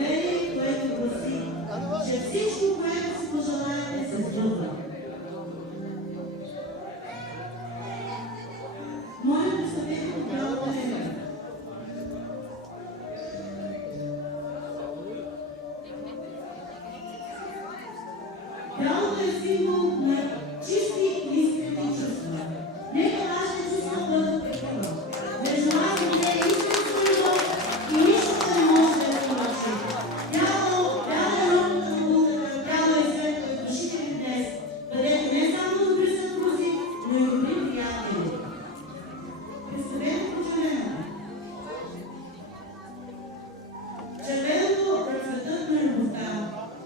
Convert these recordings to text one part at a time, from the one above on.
поверие, което гласи, че всичко, което си пожелаете, се сбъдва. Моля, представете го бялата лента. Бялото е символ на чисти и искрени чувства. Нека вашите чувства бъдат такива. Между вас не е истинска любов и нищо не може да я поръчи. Бяло е роката на луната, бяло е светло и душите ви днес, където не само добри съпрузи, но и добри приятели. Представете го червено. Червеното е цветът на любовта.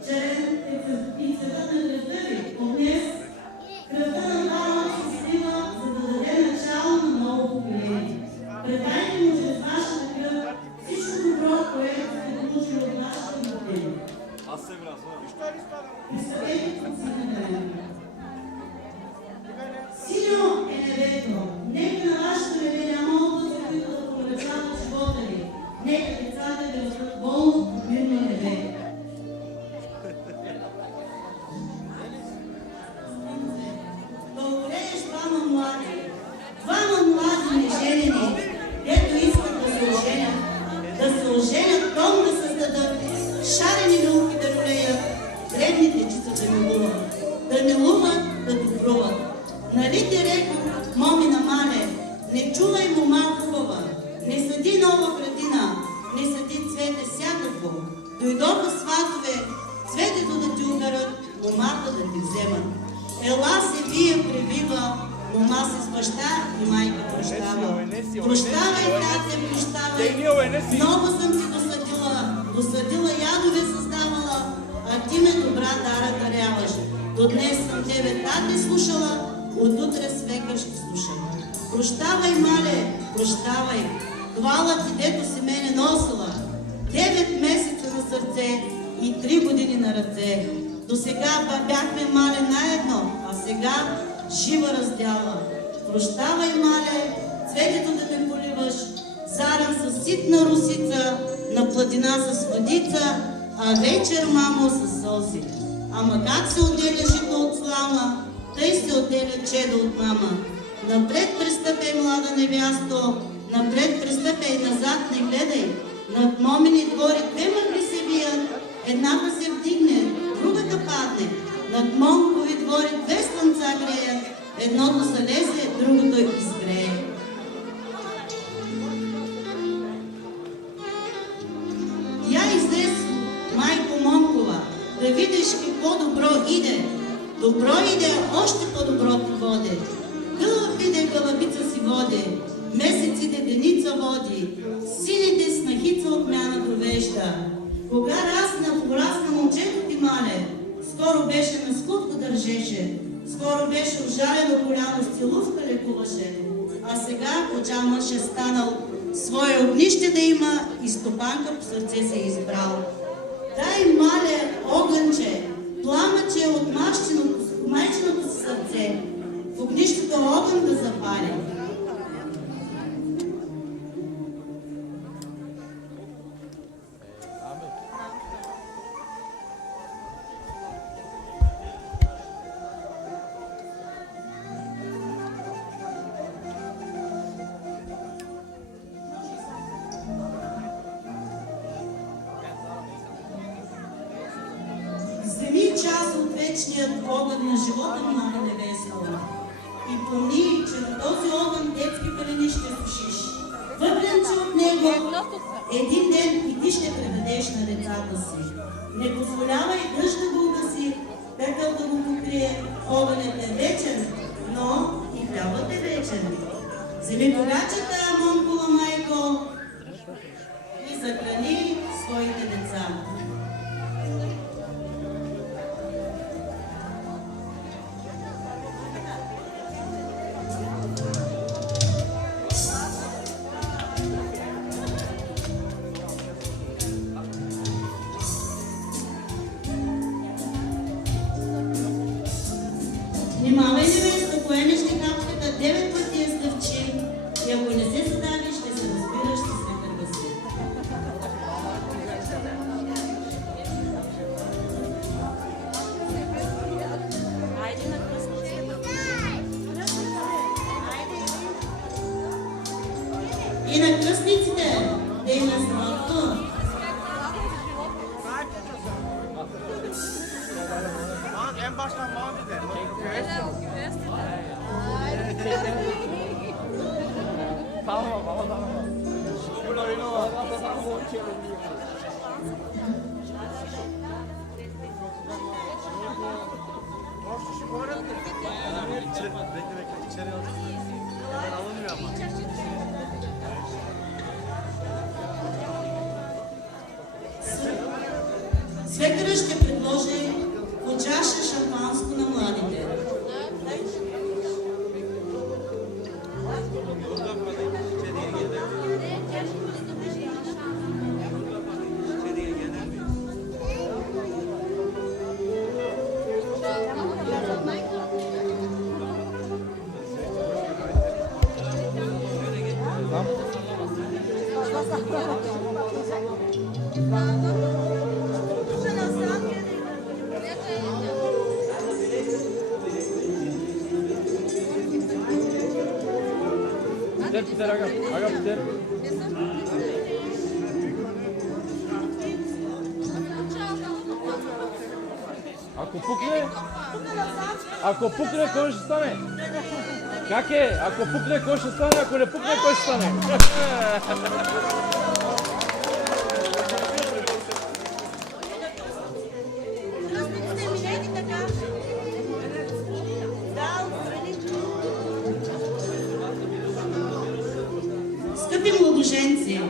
Червен е и цветът на кръвта ви. От днес кръвта на Бога се слива, за да даде начало на ново поколение. Предайте му чрез вашата кръв всичко добро, което сте получили от вашата родина. Аз се врязвам. Представете го си на време. Синьо е небето. Нека на вашето небе няма облаци, които да помрачават живота ви. Нека децата ви растат болно, мирно небе. Благодарение с двама млади неженени, дето искат да се оженят, дом да създадат, шарени люлки да влеят, древни дечица да милуват, да не луват, да добруват. Нали ти рекох, момина мале, не чувай мома хубава, не съди нова градина, не съди цвете всякакво. Дойдоха сватове, цветето да ти ударат, момата да ти вземат. Ела се вие пребива, мома се с баща и майка прощава. Прощавай, тате, прощавай, много съм ти досъдила ядове създавала, а ти ме добра дара даряваш. До днес съм тебе, тате, слушала, от утре с века ще слушам. Прощавай, мале, прощавай, хвала ти, дето си мене носила. 9 месеца на сърце и 3 години на ръце. До сега бяхме, мале, наедно, а сега жива раздяла. Прощавай, мале, цветето да ме поливаш, заран със ситна русица, на платина с водица, а вечер, мамо, със сълзи. Ама как се отделя жито от слама, тъй се отделя чедо от мама. Напред пристъпей, млада невясто, напред пристъпей, назад не гледай. Над момини двори 2 мъгли се вият, едната се вдигне, другата падне. Над монкови двори 2 слънца греят, едното залезе, другото изгрее. Я излез, майко Монкова, да видиш какво добро иде. Добро иде, още по-добро ти воде. Гълъб иде, гълъбица си води, месеците деница води, сините снахица отмяна довежда. Кога порасна момчето ти, мале, скоро беше на скутка държеше, скоро беше ожалено коляно с целувка лекуваше, а сега коча мъж е станал, свое огнище да има и стопанка по сърце се е избрал. Дай, мале, огънче, пламъче от майчиното си сърце, в огнището огън да запали. Вземи част от вечният огън на живота, млада невесто, и помни, че на този огън детски пелени ще сушиш. Въпленче от него един ден и ти ще преведеш на децата си. Не позволявай дъжд да го угаси, пепел да го покрие. Огънът е вечен, но и хлябът е вечен. Вземи тогачата, Монкова майко, и захрани своите деца. Внимавай, невеста, поемеш ли капката 9 пъти я стъвчи и ако не Свекърът ще предложи по чаша шампанско на младите. Peter, aga Peter. Ако пукне, кой ще стане? Как е? Ако пукне, кой ще стане? Ако не пукне, кой ще стане? Скъпи младоженци,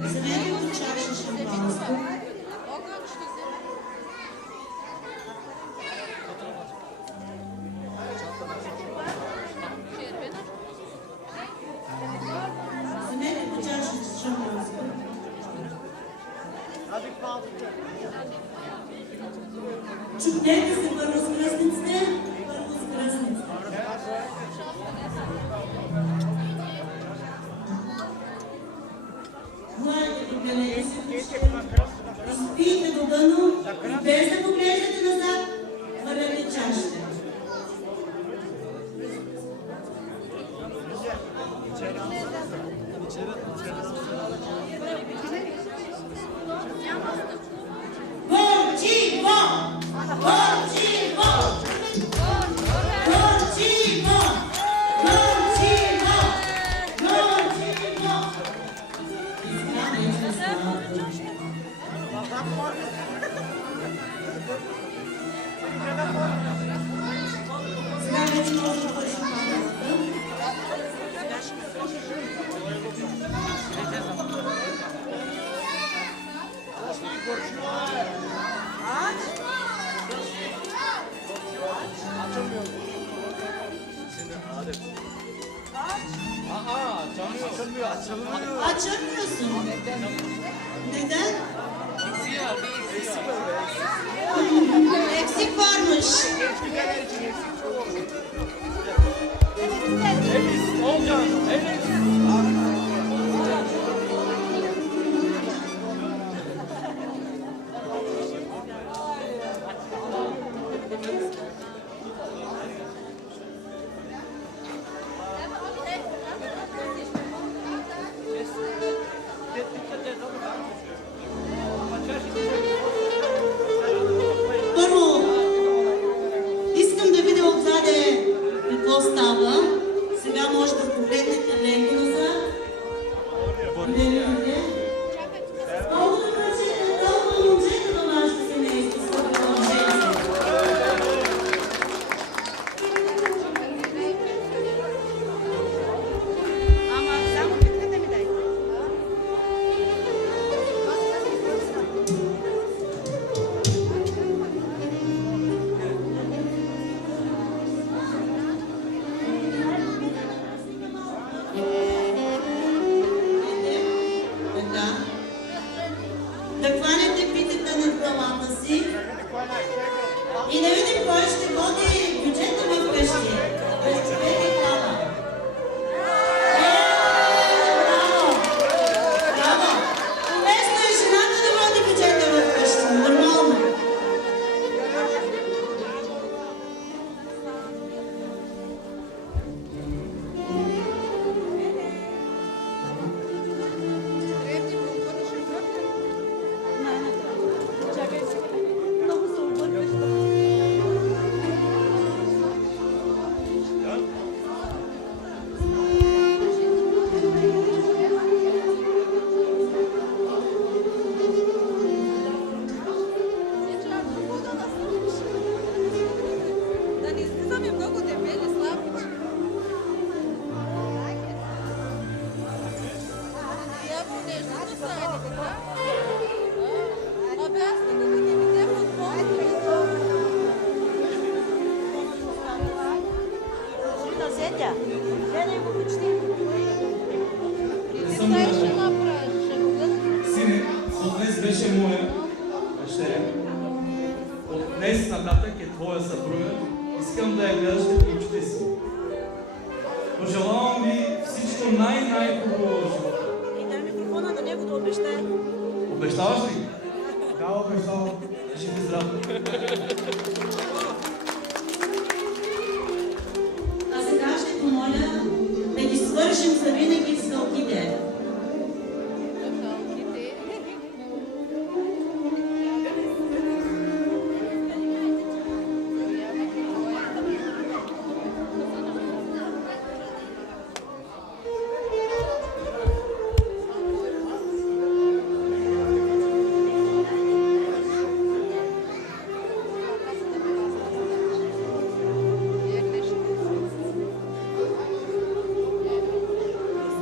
вземете по чаша шампанско. Вземете по чаша шампанско. Чукнете се първо с кръстниците. Първо с кръстниците. Младите поколение се изпийте до дъно и без да поглеждате назад, хвърляте чашите. Горчиво! Горчиво! Горчиво! Горчиво! Горчиво! Сега вече може да вършим Açamıyorsun. Neden? Eksik varmış. Elis, Olcan, Elis. Първо, искам да видя отзаде какво става. Сега може да погледнете леко назад. И да видите. Колко да мъжете, толкова момчета във вашето семейство, скъпи младоженци. Да хванете питата над главата си и да видим кой ще води бюджета ви вкъщи. Разчупете глава. Браво! Браво! Уместно е жената да води бюджета ви вкъщи. Нормално. днес беше моя вечеря. От днес нататък е твоя съпруга. Искам да я гледаш като очите си. Пожелавам ви всичко най-хубаво в живота. И дай микрофона на него да обещае. Обещаваш ли? Да, обещавам. Жив и здрав. А сега ще помоля да ги свържем за винаги с калките.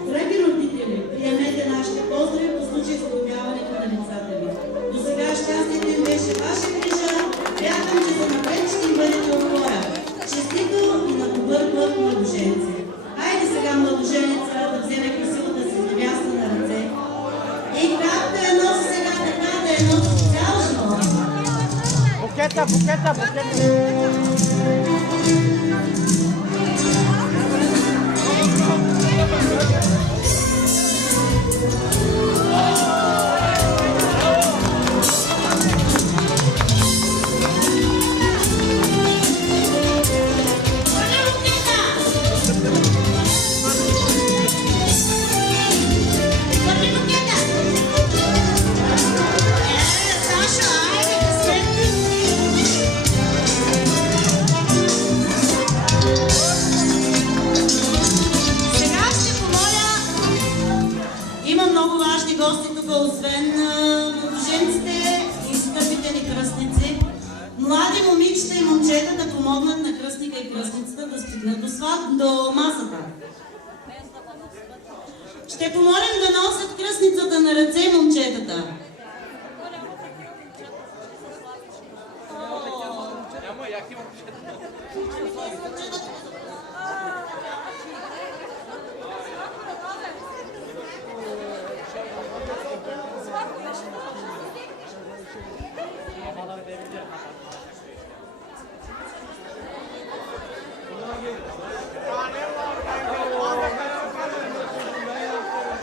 Драги родители, приемете нашите поздрави по случай с обявяването на децата ви. До сега щастието им беше ваша грижа. Вярвам, че занапред ще им бъдете опора. Честито и на добър път, младоженци. Хайде сега, младоженеца, да вземе красивата си невяста на ръце. И как да я носи сега така, да я носи цял живот. Букета, букета, букета. Има много важни гости тук, освен младоженците и скъпите ни кръстници. Млади момичета и момчета да помогнат на кръстника и кръстницата да стигнат до масата. Ще помолим да носят кръстницата на ръце момчетата.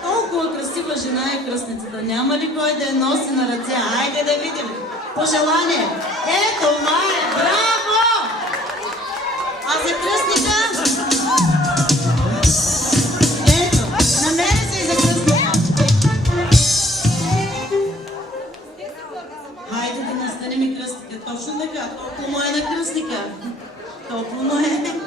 Толкова красива жена е кръстницата. Няма ли кой да я носи на ръце? Айде да видим. Пожелание. Това е! Браво! А за кръстника? Ето, намери се и за кръстника. Хайде да настанем и кръстника. Точно така. Толкова му е на кръстника. Толкова му е.